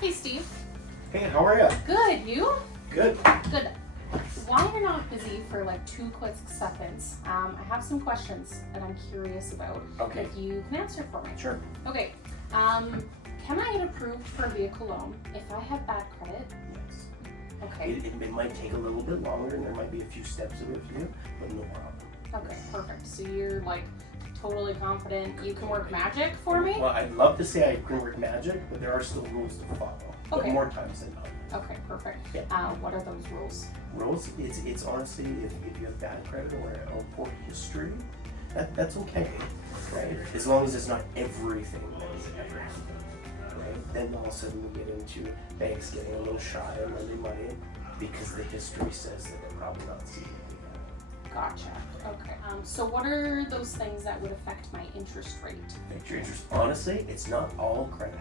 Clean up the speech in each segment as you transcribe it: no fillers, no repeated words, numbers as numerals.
Hey, Steve. Hey, how are you? Good. You? Good. Good. While you're not busy for like 2 quick seconds, I have some questions that I'm curious about. Okay. If you can answer for me. Sure. Okay. Can I get approved for a vehicle loan if I have bad credit? Yes. Okay. It might take a little bit longer and there might be a few steps of it for you, but no problem. Okay, perfect. So you're like totally confident you can work magic for me? Well, I'd love to say I can work magic, but there are still rules to follow. But Okay. more times than not. Okay, perfect. Yeah. What are those rules? Rules, it's honestly, if you have bad credit or a poor history, that's okay, right? As long as it's not everything that has ever happened, right? Then all of a sudden we get into banks getting a little shy on lending money because the history says that they're probably not seeing it. Gotcha. Okay. So what are those things that would affect my interest rate? Affect your interest. Honestly, it's not all credit.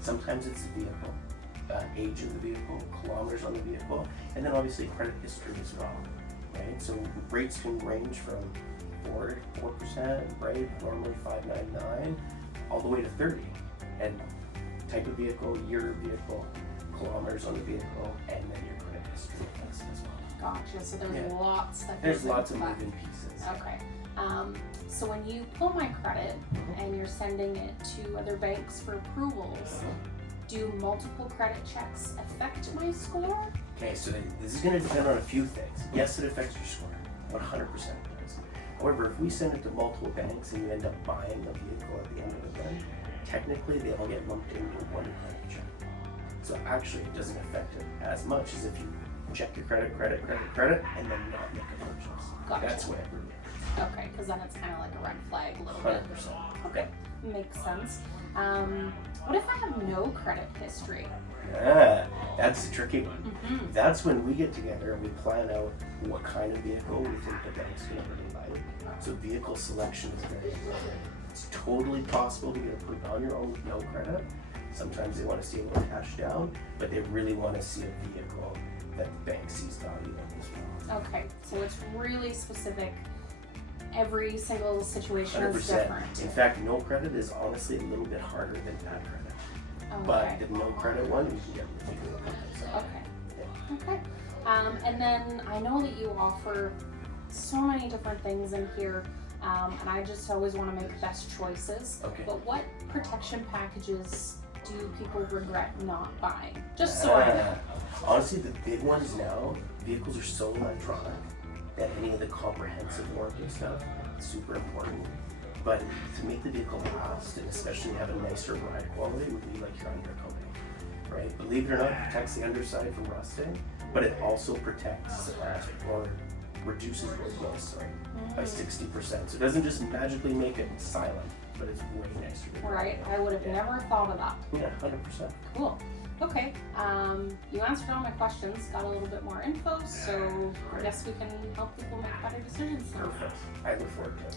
Sometimes it's the vehicle, age of the vehicle, kilometers on the vehicle, and then obviously credit history as well, right? So rates can range from 4%, right? Normally 5.99, all the way to 30, and type of vehicle, year of vehicle, kilometers on the vehicle, and then your credit history as well. Gotcha. So there's lots that There's goes lots of into that. moving pieces. Okay. So when you pull my credit and you're sending it to other banks for approvals, do multiple credit checks affect my score? Okay, so this is going to depend on a few things. Yes, it affects your score, 100% does. However, if we send it to multiple banks and you end up buying a vehicle at the end of the day, technically they all get lumped into one credit check. So actually it doesn't affect it as much as if you check your credit, and then not make a purchase. Gotcha. That's what it really Okay, because then it's kind of like a red flag a little bit. 100%. Okay, makes sense. What if I have no credit history? Yeah, that's a tricky one. Mm-hmm. That's when we get together and we plan out what kind of vehicle we think the bank's going to really like. So vehicle selection is very important. It's totally possible to get approved on your own with no credit. Sometimes they want to see a little cash down, but they really want to see a vehicle that the bank sees value in as well. Okay, so it's really specific. Every single situation is 100%. different. In fact, no credit is honestly a little bit harder than bad credit. Okay. But the no credit one, you can get really good credit. So, Okay. Okay. And then I know that you offer so many different things in here, and I just always want to make the best choices. Okay. But what protection packages do people regret not buying? Just so I know. Honestly, the big ones now, vehicles are so electronic that any of the comprehensive warranty stuff is super important. But to make the vehicle last, and especially have a nicer ride quality, would be like your undercoating, right? Believe it or not, it protects the underside from rusting, but it also protects or reduces road noise, by 60%. So it doesn't just magically make it silent, but it's way nicer. Right. I would have never thought of that. Yeah, 100%. Cool. Okay. You answered all my questions, got a little bit more info, so I guess we can help people make better decisions now. Perfect. I look forward to it.